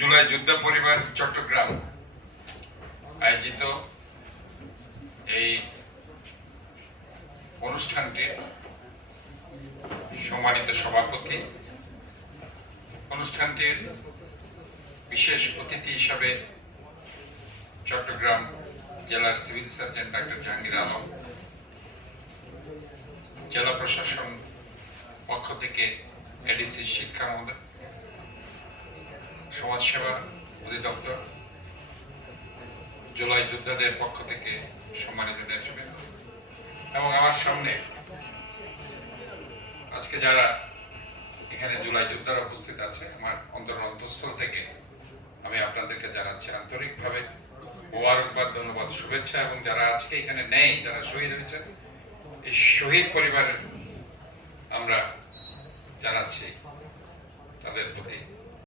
জুলাই যোদ্ধা পরিবার চট্টগ্রাম আয়োজিত এই অনুষ্ঠানটির সম্মানিত সভাপতি, অনুষ্ঠানটির বিশেষ অতিথি হিসাবে চট্টগ্রাম জেলার civil surgeon doctor Jahangir Alam, জেলা প্রশাসন পক্ষ থেকে এডিসি শিক্ষা মহোদয়, সমাজসেবা অধিদপ্তর, জুলাই যোদ্ধাদের পক্ষ থেকে সম্মানিত নেতৃবৃন্দ এবং আমার সামনে আজকে যারা এখানে জুলাই যোদ্ধারা উপস্থিত আছে, আমার অন্তঃস্থল থেকে আমি আপনাদেরকে জানাচ্ছি আন্তরিকভাবে মোবারকবাদ, ধন্যবাদ, শুভেচ্ছা। এবং যারা আজকে এখানে নেই, যারা শহীদ হয়েছেন, এই শহীদ পরিবারের আমরা জানাচ্ছি তাদের প্রতি